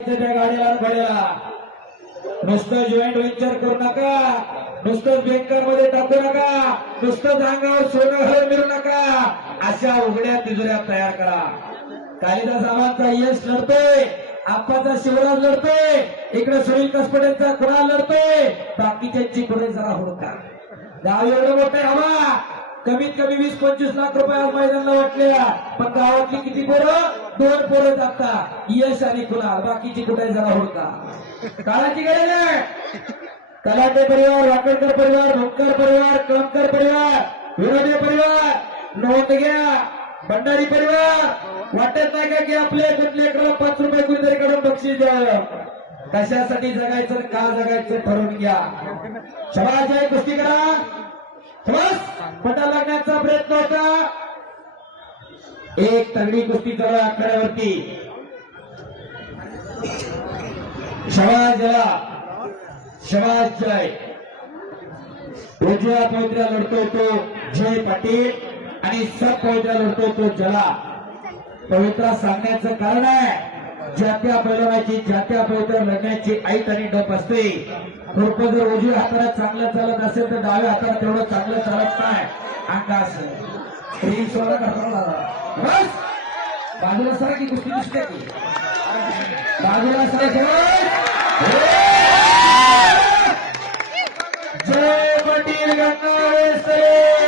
त्या गाडीला पडेला नुसतं जॉईंट व्हेंचर करू नका, नुसतं बँकर मध्ये टाकू नका, नुसतं अंगावर सोनं घालून मिळू नका. अशा उघड्या तिजोऱ्या तयार करा. कालिदास आबांचा यश लढतोय, आप्पाचा शिवराज लढतोय, इकडे सुनील कसपटेंचा कुणाल लढतोय, बाकीच्यांची पुढे जरा हुडका. गाव एवढं मोठं आहे हवा, कमीत कमी 20-25 लाख रुपये आज मैदानाला वाटल्या, पण गावातली किती पोरं? 2 पोरं जातात, यश आणि कुणाल, बाकीची कुठे जरा हुडका. काळाची गरज आहे. कलाटे परिवार, वाकडकर परिवार, भोकर परिवार, कळमकर परिवार, विरोधी परिवार, नोंद घ्या. भंडारी परिवार, वाटत नाही का की आपल्या लेकराला 5 रुपये कुणीतरी कडून बक्षीस द्यावं? कशासाठी जगायचं, का जगायचं ठरवून घ्या. शबाश आहे, कुस्ती करा. पटा लागण्याचा प्रयत्न होता. एक तगडी कुस्ती चालू आखाड्यावरती. शबाश जया, शबाश जय. उजव्या पवित्र्या लढतोय तो जय पाटील आणि सब पवित्र्या लढतोय तो जला. पवित्रा सांगण्याचं कारण आहे, ज्या त्या पैलवानाची, ज्या त्या पवित्रा लढण्याची ऐट आणि डप असते. खुरप जर उजव्या हाताला चांगलं चालत असेल तर डाव्या हाताला तेवढं चांगलं चालत नाही. आकाश बाजूला सरा की कुस्ती दिसते की बाजूला सरा. जय पाटील गंगावेसे.